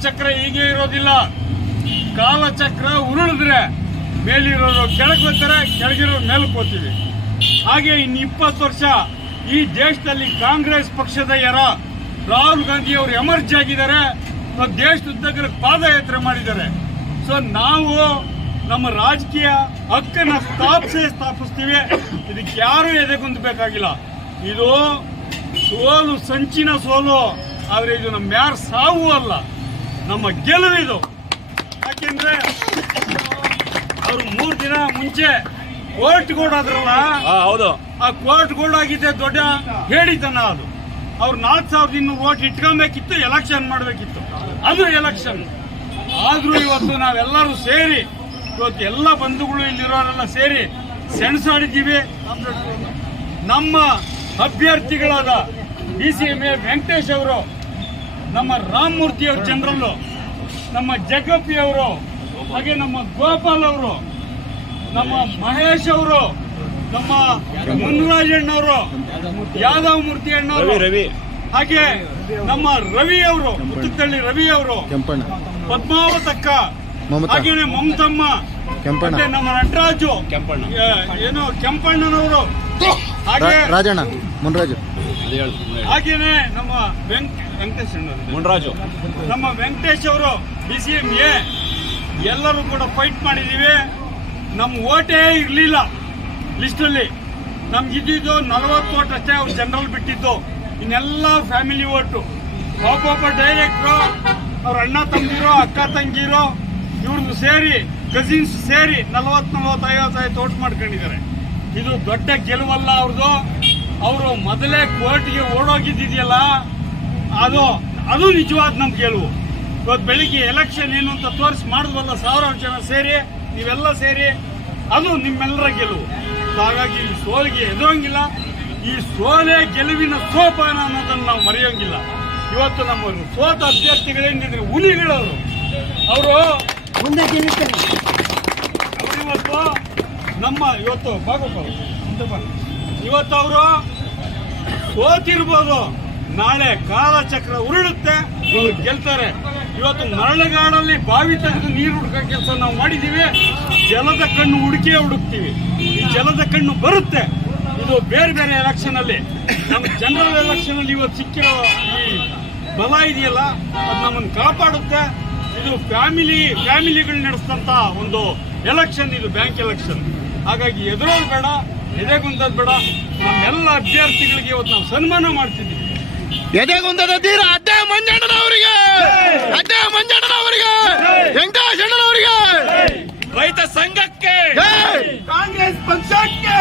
ಕಾಲಚಕ್ರ ಹೀಗೆ ಇರೋದಿಲ್ಲ. ಕಾಲಚಕ್ರ ಉರುಳಿದ್ರೆ ಮೇಲಿರೋರು ಕೆಳಗೆ ಹೋಗ್ತಾರೆ, ಕೆಳಗಿರೋರು ಮೇಲಕ್ಕೆ ಹೋಗ್ತೀವಿ. ಹಾಗೆ ಇನ್ನು 20 ವರ್ಷ ಈ ದೇಶದಲ್ಲಿ ಕಾಂಗ್ರೆಸ್ ಪಕ್ಷದ ರಾಹುಲ್ ಗಾಂಧಿ ಅವರು ಎಮರ್ಜ್ ಆಗಿದ್ದಾರೆ, ದೇಶದುದ್ದಗಲ ಪಾದಯಾತ್ರೆ ಮಾಡಿದ್ದಾರೆ. ಸೊ ನಾವು ನಮ್ಮ ರಾಜಕೀಯ ಹಕ್ಕನ್ನು ಸ್ಥಾಪಿಸ್ತೀವಿ. ಇದಕ್ಕೆ ಯಾರು ಎದೆಗುಂದಬೇಕಾಗಿಲ್ಲ. ಇದು ಸೋಲು, ಸಂಚಿನ ಸೋಲು. ಆದರೆ ಇದು ನಮ್ಮ ಯಾರ ಸಾವು ಅಲ್ಲ, ನಮ್ಮ ಗೆಲುವಿದು. ಯಾಕೆಂದ್ರೆ ಅವರು 3 ದಿನ ಮುಂಚೆ ಕೋರ್ಟ್ ಗೋಡಾದ್ರಲ್ಲ, ಹೌದು, ಆ ಕೋರ್ಟ್ ಗೋಡಾಗಿದ್ದೆ ದೊಡ್ಡ ಹೇಳಿತನ. ಅದು ಅವ್ರು 4200 ವೋಟ್ ಇಟ್ಕೊಬೇಕಿತ್ತು, ಎಲೆಕ್ಷನ್ ಮಾಡಬೇಕಿತ್ತು. ಅದು ಎಲೆಕ್ಷನ್. ಆದ್ರೂ ಇವತ್ತು ನಾವೆಲ್ಲರೂ ಸೇರಿ, ಇವತ್ತು ಎಲ್ಲ ಬಂಧುಗಳು ಇಲ್ಲಿರೋರೆಲ್ಲ ಸೇರಿ ಸೆಣಸಾಡಿದ್ದೀವಿ. ನಮ್ಮ ಅಭ್ಯರ್ಥಿಗಳಾದ DCMA ವೆಂಕಟೇಶ್ ಅವರು, ನಮ್ಮ ರಾಮಮೂರ್ತಿ ಅವರು ಜನರಲ್ಲು, ನಮ್ಮ ಜಗಪ್ಪಿ ಅವರು, ಹಾಗೆ ನಮ್ಮ ಗೋಪಾಲ್ ಅವರು, ನಮ್ಮ ಮಹೇಶ್ ಅವರು, ನಮ್ಮ ಮುನ್ರಾಜಣ್ಣವರು, ಯಾದವ್ ಮೂರ್ತಿ ಅಣ್ಣವರು, ಹಾಗೆ ನಮ್ಮ ರವಿ ಅವರು, ಮುತ್ತಳ್ಳಿ ರವಿ ಅವರು, ಪದ್ಮಾವತಕ್ಕ, ಹಾಗೇನೆ ಮಮತಮ್ಮ, ಮತ್ತೆ ನಮ್ಮ ನಟರಾಜು, ಏನು ಕೆಂಪಣ್ಣನವರು, ಹಾಗೆ ರಾಜಣ್ಣ ಮುನ್ರಾಜು, ಹಾಗೇನೆ ನಮ್ಮ ವೆಂಕಟೇಶ್ ಮುನ್ರಾಜು, ನಮ್ಮ ವೆಂಕಟೇಶ್ ಅವರು, DCMA ಎಲ್ಲರೂ ಕೂಡ ಫೈಟ್ ಮಾಡಿದೀವಿ. ನಮ್ಮ ಓಟೇ ಇರಲಿಲ್ಲ ಲಿಸ್ಟಲ್ಲಿ. ನಮ್ಗಿದ್ದು 40 ವೋಟ್ ಅಷ್ಟೇ ಅವ್ರು ಜನರಲ್ ಬಿಟ್ಟಿದ್ದು. ಇನ್ನೆಲ್ಲ ಫ್ಯಾಮಿಲಿ ಓಟು. ಒಬ್ಬೊಬ್ಬ ಡೈರೆಕ್ಟ್ರು, ಅವ್ರ ಅಣ್ಣ ತಂಗಿರೋ, ಅಕ್ಕ ತಂಗಿರೋ, ಇವ್ರದ್ದು ಸೇರಿ, ಕಸಿನ್ಸ್ ಸೇರಿ 40-50 ವೋಟ್ ಮಾಡ್ಕೊಂಡಿದ್ದಾರೆ. ಇದು ದೊಡ್ಡ ಗೆಲುವಲ್ಲ ಅವ್ರದ್ದು. ಅವರು ಮೊದಲೇ ಕೋರ್ಟ್ಗೆ ಓಡೋಗಿದ್ದಿದೆಯಲ್ಲ, ಅದು ನಿಜವಾದ ನಮ್ಮ ಗೆಲುವು. ಇವತ್ತು ಬೆಳಿಗ್ಗೆ ಎಲೆಕ್ಷನ್ ಏನು ಅಂತ ತೋರಿಸಿ ಮಾಡಿದ್ವಲ್ಲ, 1000 ಜನ ಸೇರಿ, ನೀವೆಲ್ಲ ಸೇರಿ, ಅದು ನಿಮ್ಮೆಲ್ಲರ ಗೆಲುವು. ಹಾಗಾಗಿ ಈ ಸೋಲಿಗೆ ಎದುರಂಗಿಲ್ಲ. ಈ ಸೋಲೆ ಗೆಲುವಿನ ಸೋಪಾನ ಅನ್ನೋದನ್ನು ನಾವು ಮರೆಯೋಂಗಿಲ್ಲ. ಇವತ್ತು ನಮ್ಮ ಸೋತ ಅಭ್ಯರ್ಥಿಗಳೇನಿದ್ರೆ ಹುಲಿಗಳವರು, ಅವರು ಇವತ್ತು ನಮ್ಮ ಇವತ್ತು ಅವರು ಸೋತಿರ್ಬೋದು, ನಾಳೆ ಕಾಲಚಕ್ರ ಉರುಳುತ್ತೆ, ಇವ್ರು ಗೆಲ್ತಾರೆ. ಇವತ್ತು ಮರಳುಗಾಡಲ್ಲಿ ಬಾವಿ ತೆಗೆದು ನೀರು ಹುಡುಕೋ ಕೆಲಸ ನಾವು ಮಾಡಿದ್ದೀವಿ. ಜಲದ ಕಣ್ಣು ಹುಡುಕ್ತೀವಿ. ಈ ಜಲದ ಕಣ್ಣು ಬರುತ್ತೆ. ಇದು ಬೇರೆ ಬೇರೆ ಎಲೆಕ್ಷನ್ ಅಲ್ಲಿ, ನಮ್ಮ ಜನರಲ್ ಎಲೆಕ್ಷನ್ ಅಲ್ಲಿ ಇವತ್ತು ಸಿಕ್ಕಿರೋ ಈ ಬಲ ಇದೆಯಲ್ಲ, ಅದು ನಮ್ಮನ್ನು ಕಾಪಾಡುತ್ತೆ. ಇದು ಫ್ಯಾಮಿಲಿಗಳು ನಡೆಸಿದಂತ ಒಂದು ಎಲೆಕ್ಷನ್, ಇದು ಬ್ಯಾಂಕ್ ಎಲೆಕ್ಷನ್. ಹಾಗಾಗಿ ಎದುರೋದು ಬೇಡ, ಎದೆಗುಂದದ್ ಬೇಡ. ನಮ್ಮೆಲ್ಲ ಅಭ್ಯರ್ಥಿಗಳಿಗೆ ಇವತ್ತು ನಾವು ಸನ್ಮಾನ ಮಾಡ್ತಿದ್ದೀವಿ. ಎದೆಗುಂದದ ತೀರ ಅಡ್ಡ ಮಂಜಣ್ಣನವರಿಗೆ, ವೆಂಕಟೇಶಣ್ಣನವರಿಗೆ, ರೈತ ಸಂಘಕ್ಕೆ, ಕಾಂಗ್ರೆಸ್ ಪಕ್ಷಕ್ಕೆ.